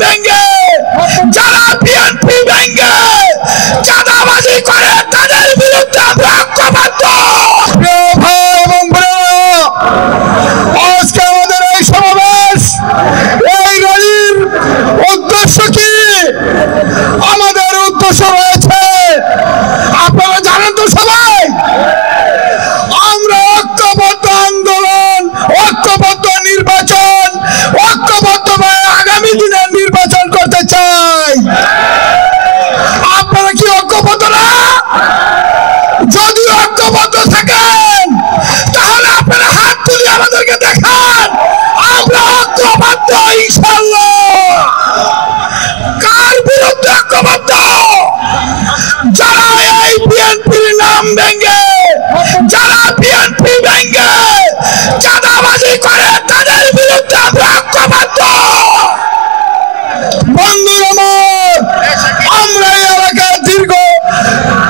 ভেঙে যারা বিএনপি ভেঙে চাঁদাবাজি করে তাদের বিরুদ্ধে আমরা ঐক্যবদ্ধ। ভাই এবং বোনেরা, আজকে আমাদের এই সমাবেশ, এই র্যালির উদ্দেশ্য কি? আমাদের উদ্দেশ্য রয়েছে, আপনারা জানেন তো সবাই, আমরা ঐক্যবদ্ধ আন্দোলন, ঐক্যবদ্ধ নির্বাচন, ঐক্যবদ্ধভাবে আগামী দিনের নির্বাচন করতে চাই। আপনারা কি ঐক্যবদ্ধ না? যদি ঐক্যবদ্ধ থাকেন তাহলে আপনারা হাত তুলে আমাদেরকে দেখান আমরা ঐক্যবদ্ধ ইনশাআল্লাহ। কার বিরুদ্ধে ঐক্যবদ্ধ? যারা এই বিএনপির নাম ভেঙে, যারা বিএনপি ভেঙে চাঁদাবাজি করে তাদের বিরুদ্ধে আমরা ঐক্যবদ্ধ। বন্ধুরা আমার, আমরা এই এলাকার দীর্ঘ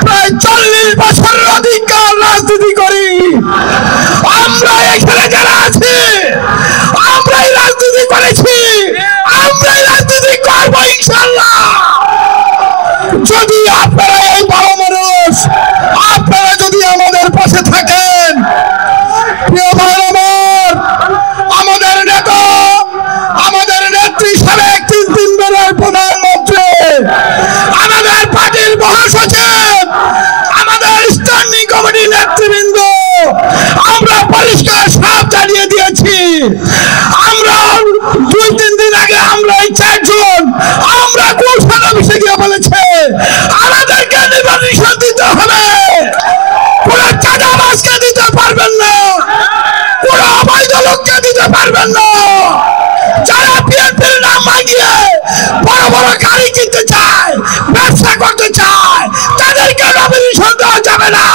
প্রায় 40 বছরের অধিকার রাজনীতি করি। আমরা এখানে যারা আছি আমরাই রাজনীতি করেছি, আমরাই রাজনীতি করবো ইনশাআল্লাহ। যদি আপনারা এই বড় মানুষ, আপনারা যদি আমাদের পাশে থাকেন, প্রিয় ভাই আমার, আমাদের নেতা, আমাদের নেত্রী, সাবেক 3 বারের প্রধানমন্ত্রী, আমাদের পার্টির মহাসচিব, আমাদের স্ট্যান্ডিং কমিটির নেতৃবৃন্দ, আমরা পরিষ্কার সব জানিয়ে দিয়েছি। আমরা 2-3 দিন আগে আমরা এই 4 জন আমরা গুলশান অফিসে গিয়ে বলেছে আমাদেরকে নির্বাচন দিতে হবে। কোন চাঁদাবাজকে দিতে পারবেন না, কোন অবৈধ লোককে দিতে পারবেন না। যারা বিএনপির নাম ভাঙিয়ে বড় বড় গাড়ি কিনতে চায়, ব্যবসা করতে চায়, তাদেরকে নমিনেশন দেওয়া যাবে না।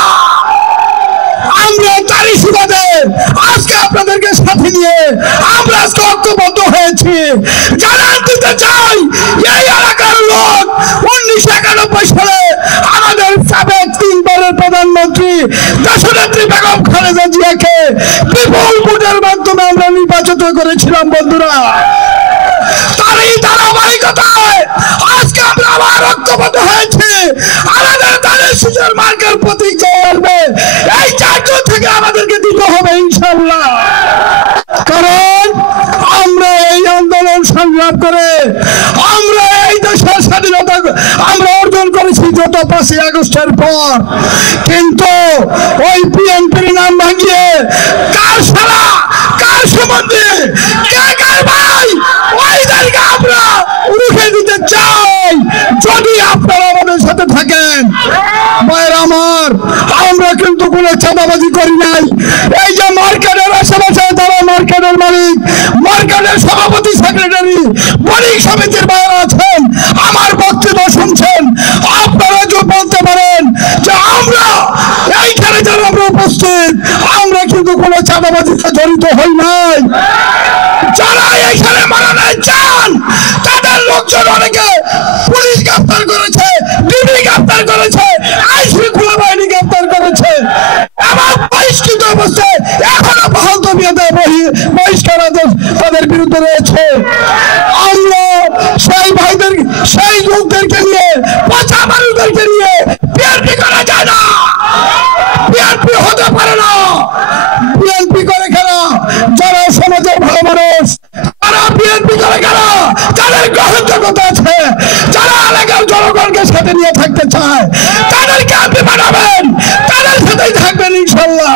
আমরা তারই সুবাদে আজকে আপনাদেরকে সাথে নিয়ে আমরা আজকে ঐক্যবদ্ধ হয়েছি। জানান দিতে চাই, এই এলাকার লোক 1991 সালে আমাদের সাবেক 3 বারের প্রধানমন্ত্রী দেশনেত্রী বেগম খালেদা জিয়াকে বিপুল ভোটের মাধ্যমে আমরা নির্বাচিত করেছিলাম। বন্ধুরা, তারই ধারাবাহিকতায় আজকে আমরা আবার ঐক্যবদ্ধ হয়েছি। আমাদের দানের সুযোগ মার্কের প্রতীক চলবে, এই 4 জন থেকে আমাদেরকে দিতে হবে ইনশাআল্লাহ। কারণ আমরা এই আন্দোলন সংগ্রাম করে আমরা এই দেশের স্বাধীনতা আমরা অর্জন করেছি যত 5ই আগস্টের পর। কিন্তু ওই বিএনপির নাম ভাঙিয়ে কার সারা, কার সম্বন্ধে, কে কার ভাই, ওইদেরকে আমরা রুখে দিতে চাই। যদি আপনারা আমাদের সাথে থাকেন, ভাইয়ের আমার, আমরা কিন্তু কোনো চাঁদাবাজি করি নাই। এই যে মার্কেটের আশেপাশে যারা মার্কেটের মালিক, মার্কেটের সভাপতি, সেক্রেটারি, বণিক সমিতির ভাইয়েরা আছেন, আমার বক্তব্য শুনছেন, আপনারা যদি বলতে পারেন যে আমরা এইখানে যারা আমরা উপস্থিত, আমরা কিন্তু কোনো চাঁদাবাজিতে জড়িত হই নাই। যারা এইখানে মারানো চান তাদের লোকজন অনেকে পুলিশ গ্রেফতার করেছে, ডিবি গ্রেফতার করেছে, আইন শৃঙ্খলা বাহিনী গ্রেফতার করেছে এবং বহিষ্কৃত অবস্থায় এখনো বহাল তবিয়তে বহিষ্কার তাদের বিরুদ্ধে রয়েছে। আমরা সেই ভাইদের, সেই লোকদেরকে নিয়ে, পচা মানুষদেরকে নিয়ে বিএনপি করা যায় না, বিএনপি হতে পারে না। বিএনপি করে কেন? যারা সমাজের ভালো মানুষ, যারা বিএনপি করে কেন? যাদের গ্রহণযোগ্যতা আছে, যারা এলাকার জনগণকে সাথে নিয়ে থাকতে চায়, তাদেরকে আপনি বানাবেন, তাদের সাথেই থাকবেন ইনশাআল্লাহ।